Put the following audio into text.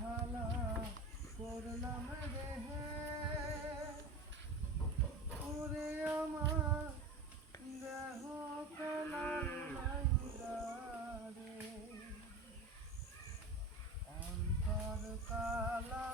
হালা করলাম রে ওরে আমার দেহ কালার লাইগা রে অন্তর কালা